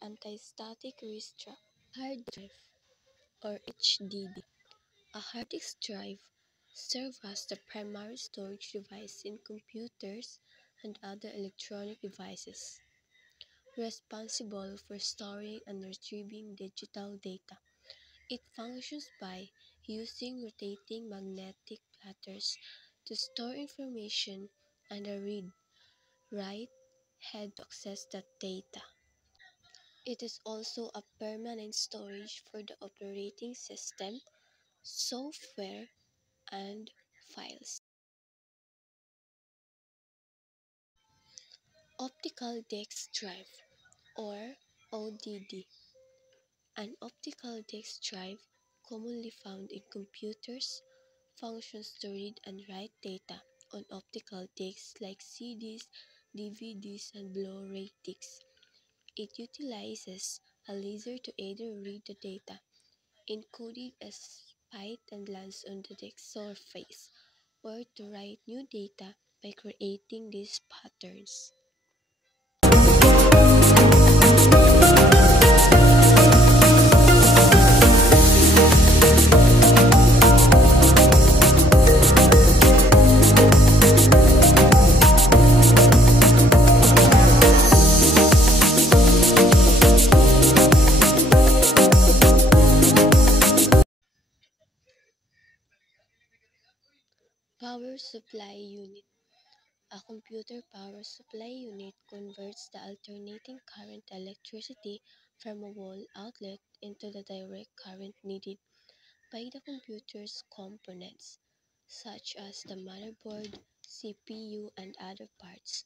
hardware anti-static hard drive or HDD. A hard disk drive serves as the primary storage device in computers and other electronic devices, responsible for storing and retrieving digital data. It functions by using rotating magnetic platters to store information and a read-write head to access that data. It is also a permanent storage for the operating system, software, and files. Optical disk drive or ODD. An optical disk drive, commonly found in computers, functions to read and write data on optical discs like CDs, DVDs, and Blu-ray discs. It utilizes a laser to either read the data encoded as byte and lands on the disk surface, or to write new data by creating these patterns. Power supply unit. A computer power supply unit converts the alternating current electricity from a wall outlet into the direct current needed by the computer's components, such as the motherboard, CPU, and other parts.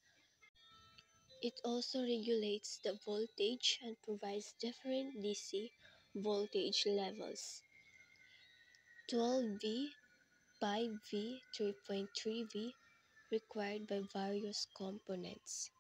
It also regulates the voltage and provides different DC voltage levels: 12V, 5V, 3.3V, required by various components.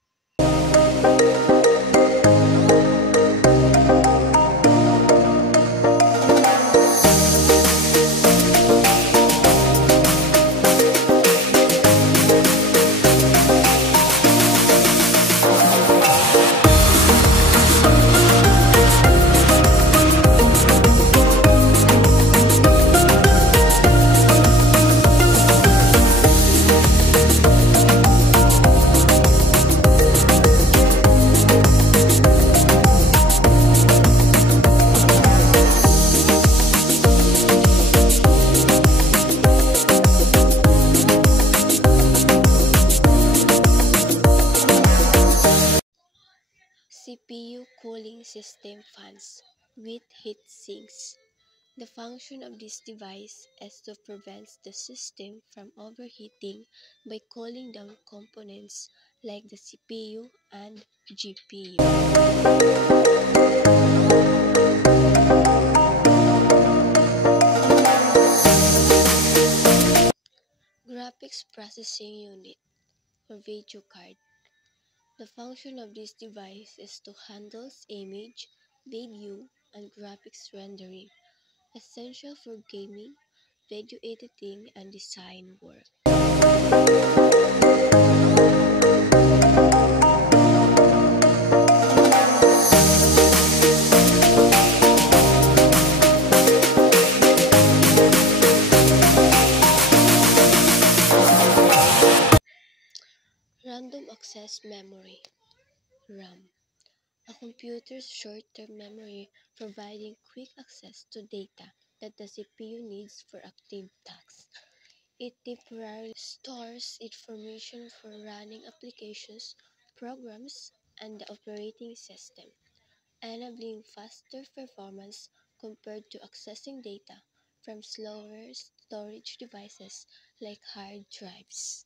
CPU cooling system fans with heat sinks. The function of this device is to prevent the system from overheating by cooling down components like the CPU and GPU. Graphics processing unit or video card. The function of this device is to handle image, video, and graphics rendering, essential for gaming, video editing, and design work. Random access memory, RAM. A computer's short-term memory providing quick access to data that the CPU needs for active tasks. It temporarily stores information for running applications, programs, and the operating system, enabling faster performance compared to accessing data from slower storage devices like hard drives.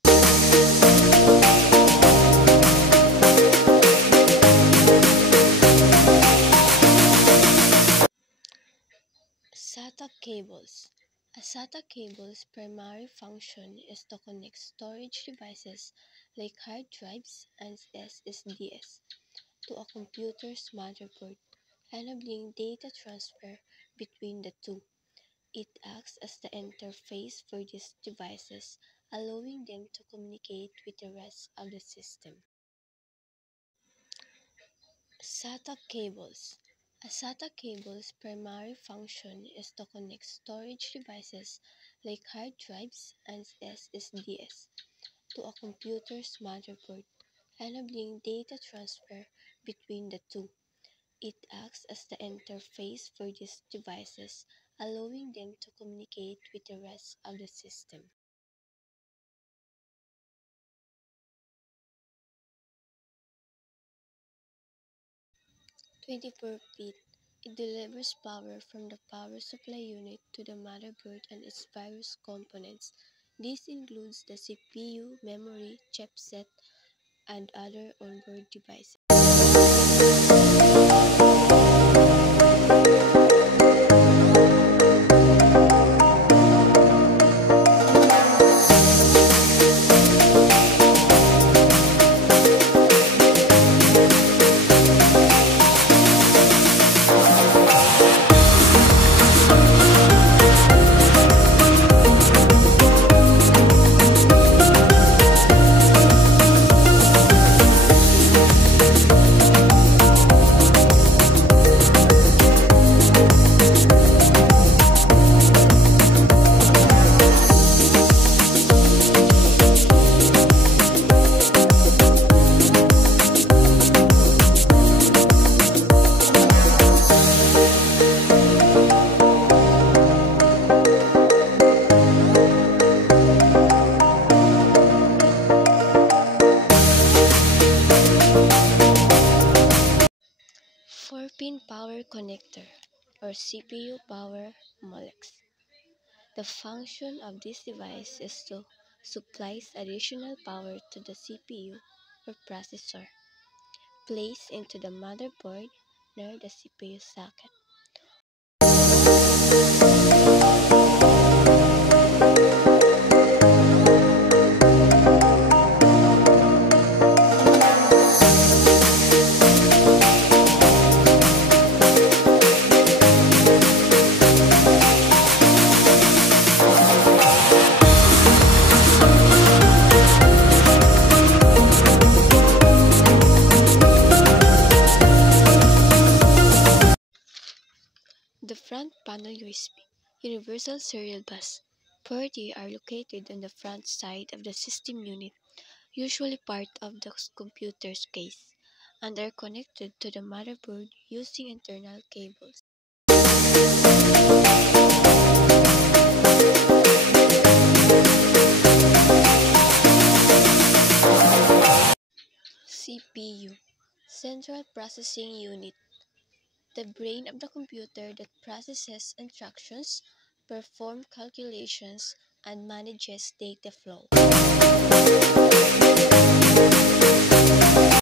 SATA cables. A SATA cable's primary function is to connect storage devices like hard drives and SSDs to a computer's motherboard, enabling data transfer between the two. It acts as the interface for these devices, allowing them to communicate with the rest of the system. SATA cables. A SATA cable's primary function is to connect storage devices like hard drives and SSDs to a computer's motherboard, enabling data transfer between the two. It acts as the interface for these devices, allowing them to communicate with the rest of the system. 24-bit. It delivers power from the power supply unit to the motherboard and its various components. This includes the CPU, memory, chipset, and other onboard devices. 4-pin power connector or CPU power molex. The function of this device is to supply additional power to the CPU or processor, placed into the motherboard near the CPU socket. The front panel USB, Universal Serial Bus. Port A are located on the front side of the system unit, usually part of the computer's case, and are connected to the motherboard using internal cables. CPU, Central Processing Unit, the brain of the computer that processes instructions, performs calculations, and manages data flow.